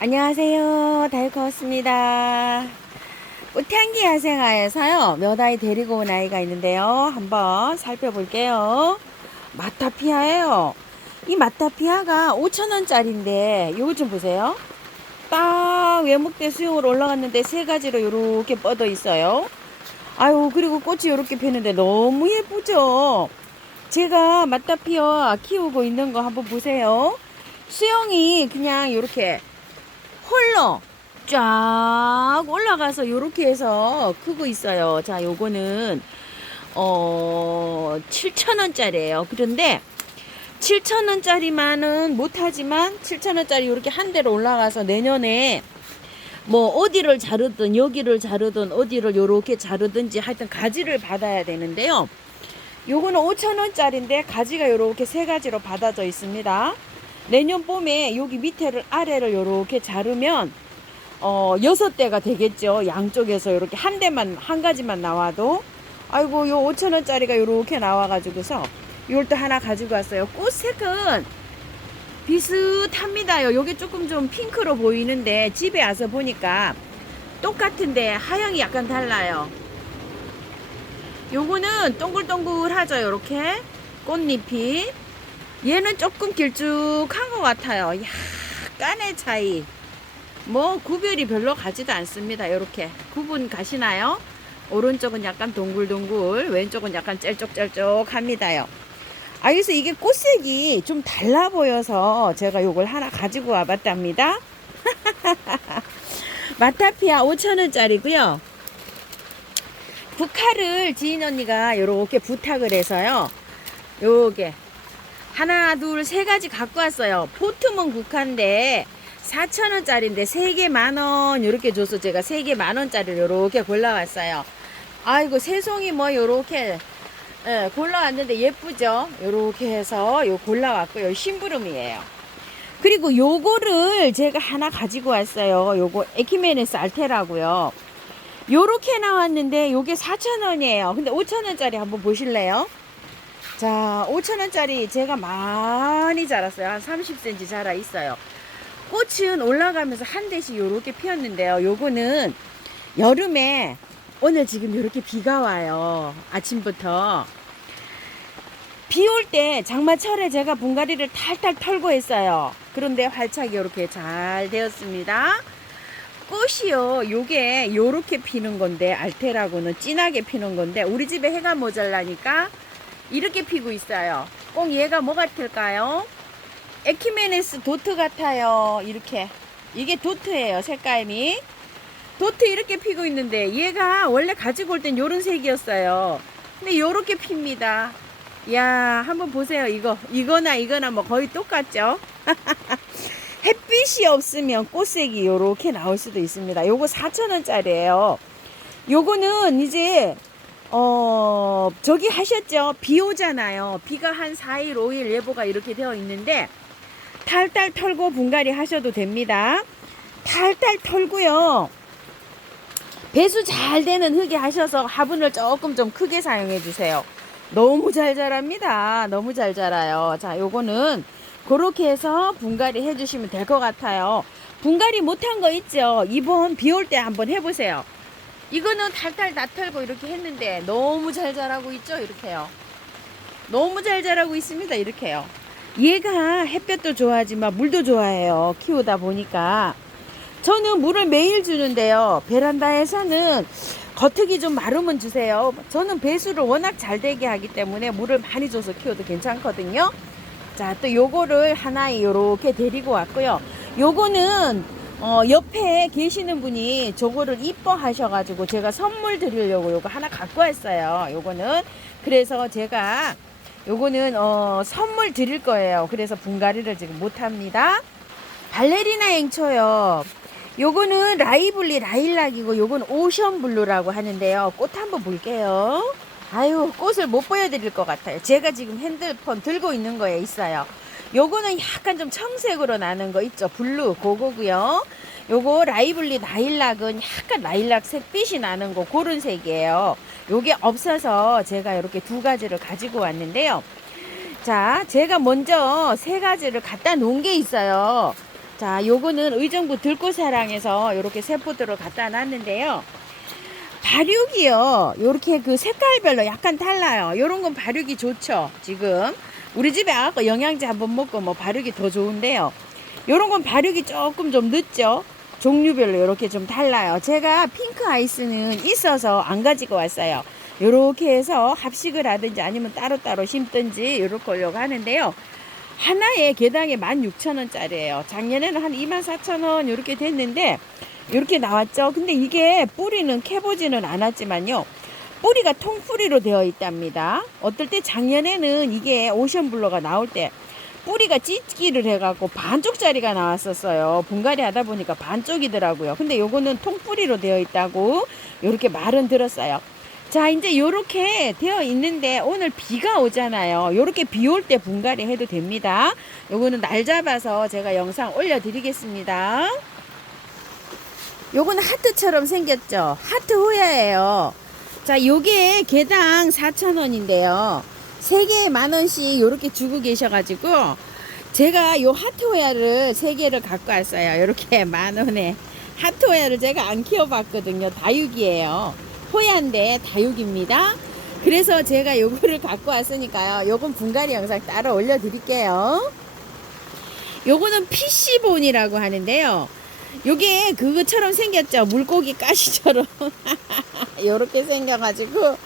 안녕하세요. 달코웠습니다. 꽃향기 야생화에서요, 몇 아이 데리고 온 아이가 있는데요. 한번 살펴볼게요. 마타피아예요. 이 마타피아가 5,000원짜리인데, 요거 좀 보세요. 딱 외목대 수영으로 올라갔는데 세 가지로 요렇게 뻗어 있어요. 아유, 그리고 꽃이 요렇게 피는데 너무 예쁘죠? 제가 마타피아 키우고 있는 거 한번 보세요. 수영이 그냥 요렇게 홀로 쫙 올라가서 요렇게 해서 크고 있어요. 자, 요거는 7,000원짜리예요. 그런데 7,000원짜리만은 못하지만 7,000원짜리 요렇게 한 대로 올라가서 내년에 뭐 어디를 자르든 여기를 자르든 어디를 요렇게 자르든지 하여튼 가지를 받아야 되는데요. 요거는 5,000원짜리인데 가지가 요렇게 세 가지로 받아져 있습니다. 내년 봄에 여기 밑에를 아래를 요렇게 자르면 6대가 되겠죠. 양쪽에서 이렇게 한 대만, 한 가지만 나와도. 아이고, 요 5,000원짜리가 요렇게 나와가지고서 요걸 또 하나 가지고 왔어요. 꽃색은 비슷합니다요. 요게 조금 좀 핑크로 보이는데 집에 와서 보니까 똑같은데 하향이 약간 달라요. 요거는 동글동글하죠. 요렇게 꽃잎이. 얘는 조금 길쭉한 것 같아요. 약간의 차이. 뭐 구별이 별로 가지도 않습니다. 요렇게 구분 가시나요? 오른쪽은 약간 동글동글, 왼쪽은 약간 짤쪽짤쪽합니다요. 그래서 이게 꽃색이 좀 달라 보여서 제가 요걸 하나 가지고 와봤답니다. 마타피아 5,000원짜리고요. 국화를 지인 언니가 요렇게 부탁을 해서요. 요게 하나, 둘, 세 가지 갖고 왔어요. 포트문 국화인데 4,000원짜리인데 3개 만원 요렇게 줘서 제가 3개 만원짜리를 요렇게 골라왔어요. 아이고, 새송이 뭐 요렇게 골라왔는데 예쁘죠? 요렇게 해서 요 골라왔고요. 심부름이에요. 그리고 요거를 제가 하나 가지고 왔어요. 요거 에키메네스 알테라고요. 요렇게 나왔는데 요게 4,000원이에요. 근데 5,000원짜리 한번 보실래요? 자, 5,000원짜리 제가 많이 자랐어요. 한 30cm 자라 있어요. 꽃은 올라가면서 한 대씩 요렇게 피었는데요. 요거는 여름에 오늘 지금 요렇게 비가 와요. 아침부터. 비 올 때 장마철에 제가 분갈이를 탈탈 털고 했어요. 그런데 활착이 요렇게 잘 되었습니다. 꽃이요, 요게 요렇게 피는 건데, 알테라고는 진하게 피는 건데, 우리 집에 해가 모자라니까 이렇게 피고 있어요. 꼭 얘가 뭐 같을까요? 에키메네스 도트 같아요. 이렇게. 이게 도트예요. 색감이. 도트 이렇게 피고 있는데 얘가 원래 가지고 올 땐 요런 색이었어요. 근데 요렇게 핍니다. 야, 한번 보세요. 이거나 뭐 거의 똑같죠? 햇빛이 없으면 꽃색이 요렇게 나올 수도 있습니다. 요거 4,000원짜리예요. 요거는 이제 저기 하셨죠? 비 오잖아요. 비가 한 4일, 5일 예보가 이렇게 되어 있는데 탈탈 털고 분갈이 하셔도 됩니다. 탈탈 털고요. 배수 잘 되는 흙에 하셔서 화분을 조금 좀 크게 사용해 주세요. 너무 잘 자랍니다. 너무 잘 자라요. 자, 요거는 그렇게 해서 분갈이 해 주시면 될 것 같아요. 분갈이 못한 거 있죠? 이번 비 올 때 한번 해보세요. 이거는 탈탈 다 털고 이렇게 했는데 너무 잘 자라고 있죠? 이렇게요. 너무 잘 자라고 있습니다. 이렇게요. 얘가 햇볕도 좋아하지만 물도 좋아해요. 키우다 보니까. 저는 물을 매일 주는데요. 베란다에서는 겉흙이 좀 마르면 주세요. 저는 배수를 워낙 잘 되게 하기 때문에 물을 많이 줘서 키워도 괜찮거든요. 자, 또 요거를 하나 요렇게 데리고 왔고요. 요거는 옆에 계시는 분이 저거를 이뻐 하셔가지고 제가 선물 드리려고 요거 하나 갖고 왔어요. 요거는 그래서 제가 요거는 선물 드릴 거예요. 그래서 분갈이를 지금 못합니다. 발레리나 앵초요. 요거는 라이블리 라일락이고 요건 오션블루라고 하는데요. 꽃 한번 볼게요. 아유, 꽃을 못 보여드릴 것 같아요. 제가 지금 핸드폰 들고 있는 거에 있어요. 요거는 약간 좀 청색으로 나는 거 있죠. 블루 그거고요. 요거 라이블리 라일락은 약간 라일락 색빛이 나는 거 그런 색이에요. 요게 없어서 제가 이렇게 두 가지를 가지고 왔는데요. 자, 제가 먼저 세 가지를 갖다 놓은 게 있어요. 자, 요거는 의정부 들꽃사랑에서 요렇게 세 포트를 갖다 놨는데요. 발육이요. 요렇게 그 색깔별로 약간 달라요. 요런 건 발육이 좋죠. 지금 우리 집에 아까 영양제 한번 먹고 뭐 발육이 더 좋은데요. 요런 건 발육이 조금 좀 늦죠. 종류별로 이렇게 좀 달라요. 제가 핑크 아이스는 있어서 안 가지고 왔어요. 요렇게 해서 합식을 하든지 아니면 따로따로 심든지 요렇게 하려고 하는데요. 하나에 개당에 16,000원짜리예요. 작년에는 한 24,000원 요렇게 됐는데 요렇게 나왔죠. 근데 이게 뿌리는 캐보지는 않았지만요. 뿌리가 통뿌리로 되어 있답니다. 어떨 때 작년에는 이게 오션블러가 나올 때 뿌리가 찢기를 해갖고 반쪽짜리가 나왔었어요. 분갈이 하다 보니까 반쪽이더라고요. 근데 요거는 통뿌리로 되어 있다고 요렇게 말은 들었어요. 자, 이제 요렇게 되어 있는데 오늘 비가 오잖아요. 요렇게 비 올 때 분갈이 해도 됩니다. 요거는 날 잡아서 제가 영상 올려드리겠습니다. 요거는 하트처럼 생겼죠. 하트 호야예요. 자, 요게 개당 4,000원인데요. 3개에 10,000원씩 요렇게 주고 계셔가지고 제가 요 하트 호야를 3개를 갖고 왔어요. 요렇게 10,000원에 하트 호야를 제가 안 키워봤거든요. 다육이에요. 호야인데 다육입니다. 그래서 제가 요거를 갖고 왔으니까요. 요건 분갈이 영상 따로 올려드릴게요. 요거는 PC본이라고 하는데요. 요게 그거처럼 생겼죠. 물고기 가시처럼. 요렇게 생겨가지고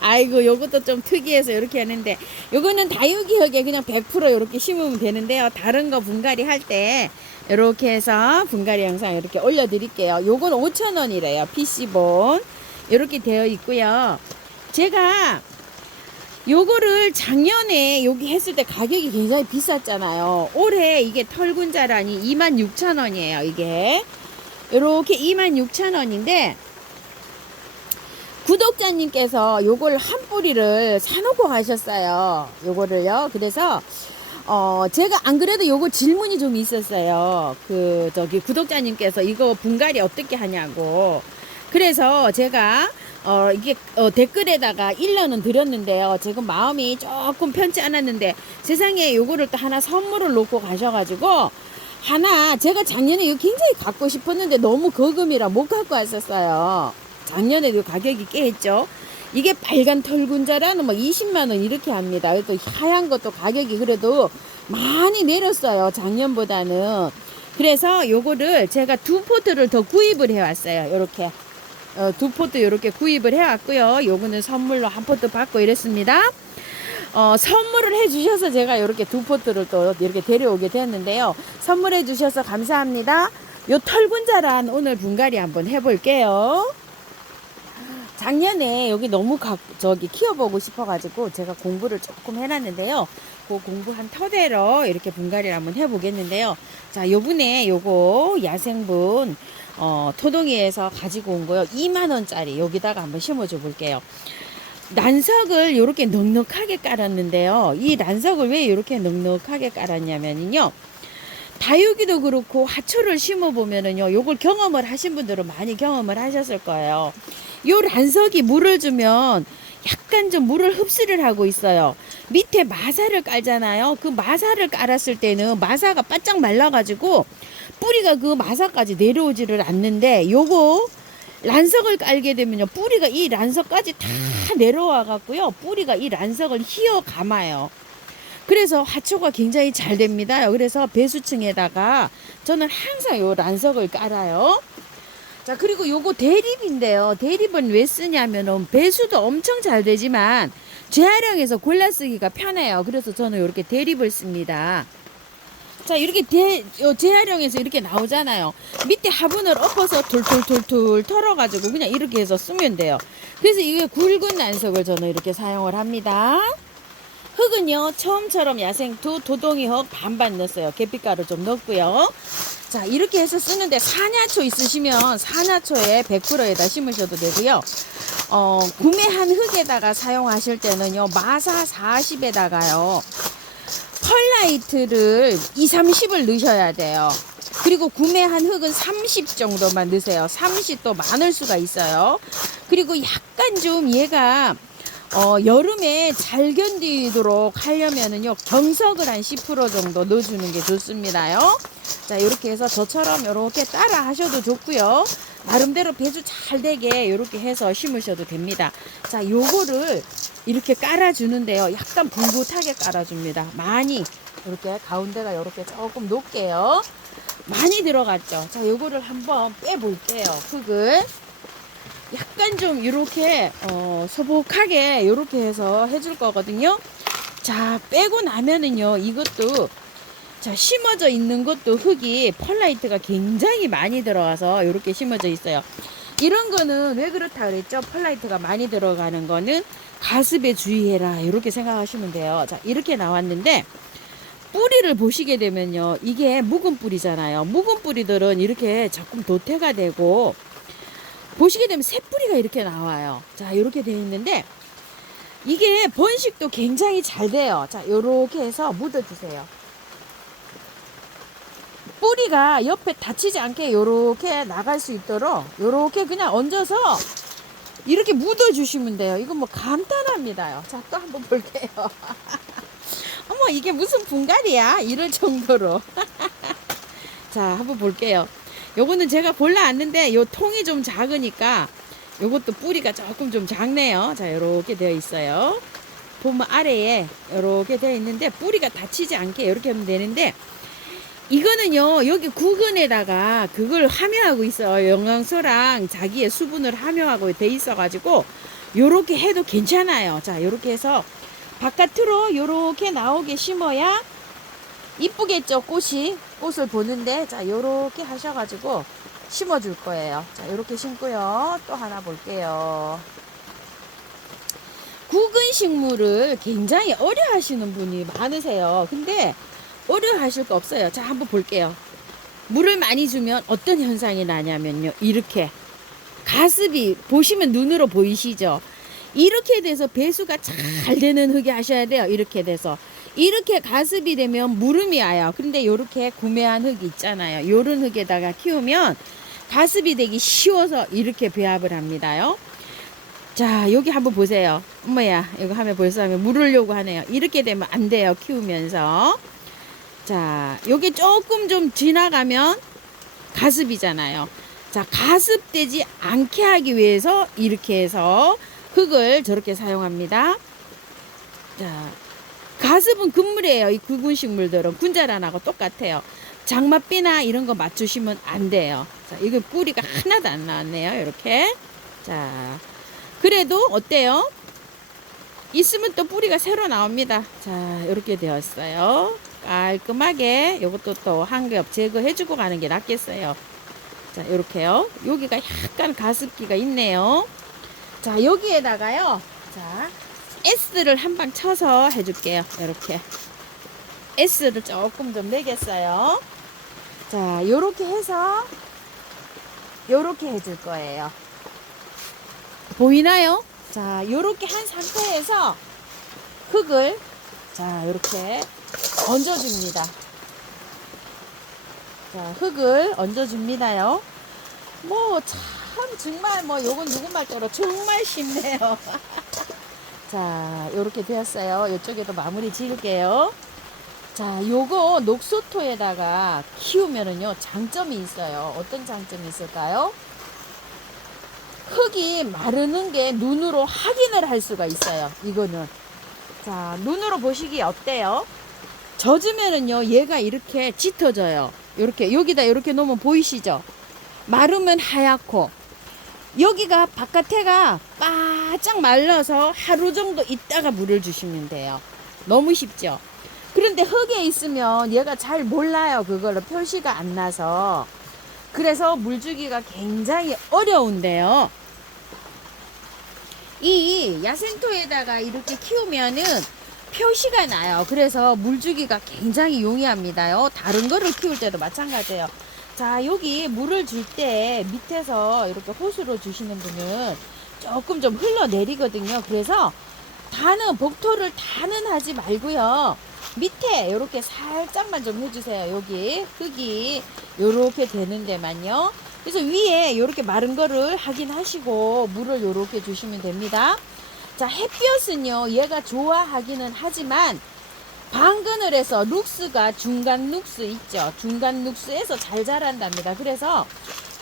아이고 요것도 좀 특이해서 요렇게 하는데 요거는 다육이역에 그냥 100% 요렇게 심으면 되는데요. 다른 거 분갈이 할 때 요렇게 해서 분갈이 영상 이렇게 올려드릴게요. 요건 5,000원이래요. PC본 요렇게 되어 있고요. 제가 요거를 작년에 여기 했을 때 가격이 굉장히 비쌌잖아요. 올해 이게 털군자란이 26,000원이에요. 이게 요렇게 26,000원인데 구독자님께서 요걸 한 뿌리를 사놓고 가셨어요. 요거를요. 그래서 제가 안 그래도 요거 질문이 좀 있었어요. 구독자님께서 이거 분갈이 어떻게 하냐고. 그래서 제가 이게 댓글에다가 일러는 드렸는데요. 지금 마음이 조금 편치 않았는데 세상에 요거를 또 하나 선물을 놓고 가셔가지고 하나 제가 작년에 이거 굉장히 갖고 싶었는데 너무 거금이라 못 갖고 왔었어요. 작년에도 가격이 꽤 했죠. 이게 빨간 털군자라는 뭐 20만원 이렇게 합니다. 또 하얀 것도 가격이 그래도 많이 내렸어요. 작년보다는. 그래서 요거를 제가 2포트를 더 구입을 해왔어요. 요렇게 2포트 요렇게 구입을 해왔고요. 요거는 선물로 1포트 받고 이랬습니다. 선물을 해주셔서 제가 요렇게 2포트를 또 이렇게 데려오게 되었는데요. 선물해 주셔서 감사합니다. 요 털군자란 오늘 분갈이 한번 해볼게요. 작년에 여기 너무 키워보고 싶어가지고 제가 공부를 조금 해놨는데요. 그 공부한 터대로 이렇게 분갈이를 한번 해보겠는데요. 자, 요번에 요거 야생분 토동이에서 가지고 온 거요. 2만원짜리 여기다가 한번 심어줘 볼게요. 난석을 이렇게 넉넉하게 깔았는데요. 이 난석을 왜 이렇게 넉넉하게 깔았냐면요. 다육이도 그렇고 하초를 심어보면은요. 요걸 경험을 하신 분들은 많이 경험을 하셨을 거예요. 요 난석이 물을 주면 약간 좀 물을 흡수를 하고 있어요. 밑에 마사를 깔잖아요. 그 마사를 깔았을 때는 마사가 바짝 말라가지고 뿌리가 그 마사까지 내려오지를 않는데 요거 란석을 깔게 되면요. 뿌리가 이 란석까지 다 내려와 갖고요. 뿌리가 이 란석을 휘어 감아요. 그래서 하초가 굉장히 잘 됩니다. 그래서 배수층에다가 저는 항상 요 란석을 깔아요. 자, 그리고 요거 대립인데요. 대립은 왜 쓰냐면은 배수도 엄청 잘 되지만 재활용해서 골라 쓰기가 편해요. 그래서 저는 이렇게 대립을 씁니다. 자, 이렇게 재활용해서 이렇게 나오잖아요. 밑에 화분을 엎어서 툴툴툴툴 털어가지고 그냥 이렇게 해서 쓰면 돼요. 그래서 이게 굵은 난석을 저는 이렇게 사용을 합니다. 흙은요, 처음처럼 야생투 도동이 흙 반반 넣었어요. 계피가루 좀 넣었고요. 자, 이렇게 해서 쓰는데 사냐초 있으시면 사냐초에 100%에다 심으셔도 되고요. 구매한 흙에다가 사용하실 때는요, 마사 40에다가요, 펄라이트를 30을 넣으셔야 돼요. 그리고 구매한 흙은 30 정도만 넣으세요. 30도 많을 수가 있어요. 그리고 약간 좀 얘가 여름에 잘 견디도록 하려면은요, 경석을 한 10% 정도 넣어주는 게 좋습니다요. 자, 이렇게 해서 저처럼 이렇게 따라 하셔도 좋고요. 나름대로 배수 잘 되게 이렇게 해서 심으셔도 됩니다. 자, 요거를 이렇게 깔아주는데요. 약간 붕긋하게 깔아줍니다. 많이 이렇게 가운데가 이렇게 조금 높게요. 많이 들어갔죠. 자, 요거를 한번 빼볼게요. 흙을 약간 좀 이렇게 소복하게 이렇게 해서 해줄 거거든요. 자, 빼고 나면은요, 이것도 자, 심어져 있는 것도 흙이 펄라이트가 굉장히 많이 들어가서 이렇게 심어져 있어요. 이런 거는 왜 그렇다 그랬죠? 펄라이트가 많이 들어가는 거는 가습에 주의해라, 이렇게 생각하시면 돼요. 자, 이렇게 나왔는데 뿌리를 보시게 되면요, 이게 묵은 뿌리잖아요. 묵은 뿌리들은 이렇게 조금 도태가 되고, 보시게 되면 새 뿌리가 이렇게 나와요. 자, 이렇게 되어 있는데 이게 번식도 굉장히 잘 돼요. 자, 이렇게 해서 묻어주세요. 뿌리가 옆에 다치지 않게 이렇게 나갈 수 있도록 이렇게 그냥 얹어서 이렇게 묻어주시면 돼요. 이건 뭐 간단합니다요. 자, 또 한번 볼게요. 어머, 이게 무슨 분갈이야? 이럴 정도로. 자, 한번 볼게요. 요거는 제가 골라왔는데 요 통이 좀 작으니까 요것도 뿌리가 조금 좀 작네요. 자, 요렇게 되어 있어요. 보면 아래에 요렇게 되어 있는데 뿌리가 다치지 않게 이렇게 하면 되는데, 이거는요, 여기 구근에다가 그걸 함유하고 있어요. 영양소랑 자기의 수분을 함유하고 돼 있어 가지고 요렇게 해도 괜찮아요. 자, 요렇게 해서 바깥으로 요렇게 나오게 심어야 이쁘겠죠, 꽃을 보는데. 자, 요렇게 하셔가지고 심어줄 거예요. 자, 요렇게 심고요. 또 하나 볼게요. 구근 식물을 굉장히 어려 하시는 분이 많으세요. 근데 어려 하실 거 없어요. 자, 한번 볼게요. 물을 많이 주면 어떤 현상이 나냐면요, 이렇게 가습이 보시면 눈으로 보이시죠? 이렇게 돼서 배수가 잘 되는 흙이 하셔야 돼요. 이렇게 돼서 이렇게 가습이 되면 무름이 와요. 근데 이렇게 구매한 흙이 있잖아요. 요런 흙에다가 키우면 가습이 되기 쉬워서 이렇게 배합을 합니다요. 자, 여기 한번 보세요. 엄마야, 이거 하면 벌써 하면 물으려고 하네요. 이렇게 되면 안 돼요, 키우면서. 자, 여기 조금 좀 지나가면 가습이잖아요. 자, 가습되지 않게 하기 위해서 이렇게 해서 흙을 저렇게 사용합니다. 자, 가습은 금물이에요. 이 구근식물들은 군자란하고 똑같아요. 장맛비나 이런 거 맞추시면 안 돼요. 자, 이거 뿌리가 하나도 안 나왔네요. 이렇게. 자, 그래도 어때요? 있으면 또 뿌리가 새로 나옵니다. 자, 이렇게 되었어요. 깔끔하게 이것도 또 한 겹 제거해주고 가는 게 낫겠어요. 자, 이렇게요. 여기가 약간 가습기가 있네요. 자, 여기에다가요. 자, S를 한 방 쳐서 해줄게요. 이렇게 S를 조금 좀 내겠어요. 자, 요렇게 해서 요렇게 해줄 거예요. 보이나요? 자, 요렇게 한 상태에서 흙을 자, 요렇게 얹어줍니다. 자, 흙을 얹어줍니다요. 뭐 참 정말 뭐 요건 누구 말대로 정말 쉽네요. 자, 요렇게 되었어요. 이쪽에도 마무리 지을게요. 자, 요거 녹소토에다가 키우면은요, 장점이 있어요. 어떤 장점이 있을까요? 흙이 마르는 게 눈으로 확인을 할 수가 있어요. 이거는. 자, 눈으로 보시기 어때요? 젖으면은요, 얘가 이렇게 짙어져요. 이렇게, 여기다 이렇게 놓으면 보이시죠? 마르면 하얗고, 여기가 바깥에가 바짝 말라서 하루 정도 있다가 물을 주시면 돼요. 너무 쉽죠? 그런데 흙에 있으면 얘가 잘 몰라요. 그거를 표시가 안 나서. 그래서 물 주기가 굉장히 어려운데요. 이 야생토에다가 이렇게 키우면은 표시가 나요. 그래서 물 주기가 굉장히 용이합니다요. 다른 거를 키울 때도 마찬가지예요. 자, 여기 물을 줄 때 밑에서 이렇게 호스로 주시는 분은 조금 좀 흘러내리거든요. 그래서 복토를 다는 하지 말고요. 밑에 이렇게 살짝만 좀 해주세요. 여기 흙이 이렇게 되는 데만요. 그래서 위에 이렇게 마른 거를 확인하시고 물을 이렇게 주시면 됩니다. 자, 햇볕은요, 얘가 좋아하기는 하지만 방그늘에서 룩스가 중간 룩스 있죠. 중간 룩스에서 잘 자란답니다. 그래서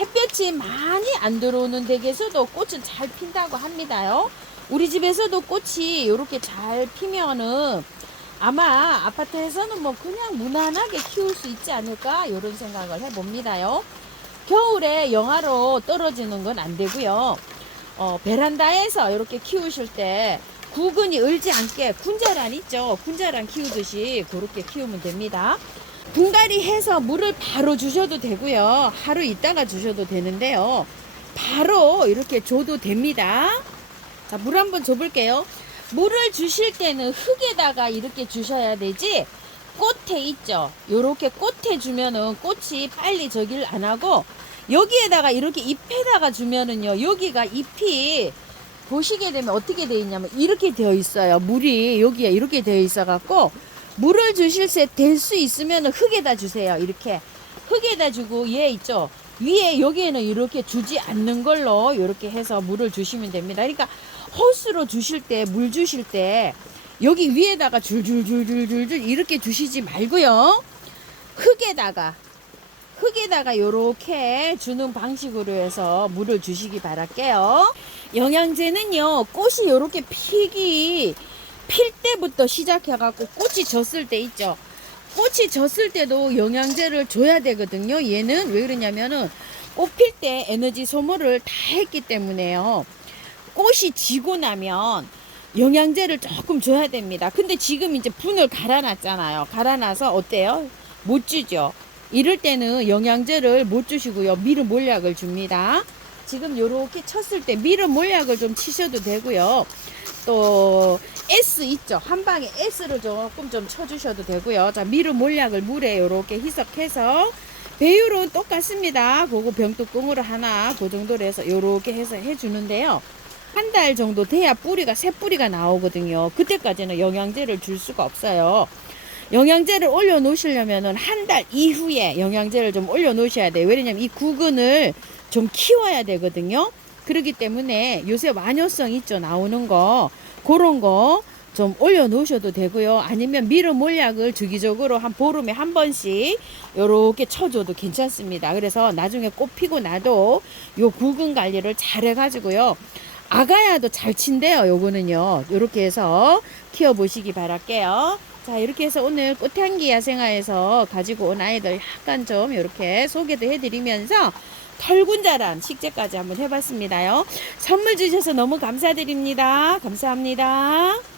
햇볕이 많이 안 들어오는 댁에서도 꽃은 잘 핀다고 합니다요. 우리 집에서도 꽃이 이렇게 잘 피면은 아마 아파트에서는 뭐 그냥 무난하게 키울 수 있지 않을까 이런 생각을 해봅니다요. 겨울에 영하로 떨어지는 건 안 되고요. 베란다에서 이렇게 키우실 때 구근이 얼지 않게 군자란 있죠. 군자란 키우듯이 그렇게 키우면 됩니다. 분갈이 해서 물을 바로 주셔도 되고요. 하루 있다가 주셔도 되는데요. 바로 이렇게 줘도 됩니다. 자, 물 한번 줘볼게요. 물을 주실 때는 흙에다가 이렇게 주셔야 되지, 꽃에 있죠. 요렇게 꽃에 주면은 꽃이 빨리 저길 안 하고, 여기에다가 이렇게 잎에다가 주면은요, 여기가 잎이 보시게 되면 어떻게 되어 있냐면 이렇게 되어 있어요. 물이 여기에 이렇게 되어 있어 갖고, 물을 주실 때 될 수 있으면 흙에다 주세요. 이렇게 흙에다 주고, 얘 있죠, 위에 여기에는 이렇게 주지 않는 걸로 이렇게 해서 물을 주시면 됩니다. 그러니까 호스로 주실 때, 물 주실 때 여기 위에다가 줄줄줄줄줄줄 이렇게 주시지 말고요, 흙에다가 이렇게 주는 방식으로 해서 물을 주시기 바랄게요. 영양제는요, 꽃이 이렇게 필 때부터 시작해갖고 꽃이 졌을 때 있죠. 꽃이 졌을 때도 영양제를 줘야 되거든요. 얘는 왜 그러냐면은 꽃 필 때 에너지 소모를 다 했기 때문에요. 꽃이 지고 나면 영양제를 조금 줘야 됩니다. 근데 지금 이제 분을 갈아놨잖아요. 갈아놔서 어때요? 못 주죠. 이럴 때는 영양제를 못 주시고요, 미름 몰약을 줍니다. 지금 요렇게 쳤을 때 미름 몰약을 좀 치셔도 되고요. 또 S 있죠, 한 방에 S를 조금 좀 쳐주셔도 되고요. 자, 미름 몰약을 물에 요렇게 희석해서, 배율은 똑같습니다. 그거 병뚜껑으로 하나 그 정도로 해서 요렇게 해서 해주는데요. 한 달 정도 돼야 뿌리가, 새 뿌리가 나오거든요. 그때까지는 영양제를 줄 수가 없어요. 영양제를 올려 놓으시려면은 한 달 이후에 영양제를 좀 올려 놓으셔야 돼요. 왜냐면 이 구근을 좀 키워야 되거든요. 그렇기 때문에 요새 완효성 있죠, 나오는 거, 그런 거 좀 올려 놓으셔도 되고요. 아니면 미름 몰약을 주기적으로 한 보름에 한 번씩 요렇게 쳐줘도 괜찮습니다. 그래서 나중에 꽃 피고 나도 요 구근 관리를 잘 해가지고요, 아가야도 잘 친대요. 요거는요, 요렇게 해서 키워 보시기 바랄게요. 자, 이렇게 해서 오늘 꽃향기 야생화에서 가지고 온 아이들 약간 좀 이렇게 소개도 해드리면서 털군자란 식재까지 한번 해봤습니다요. 선물 주셔서 너무 감사드립니다. 감사합니다.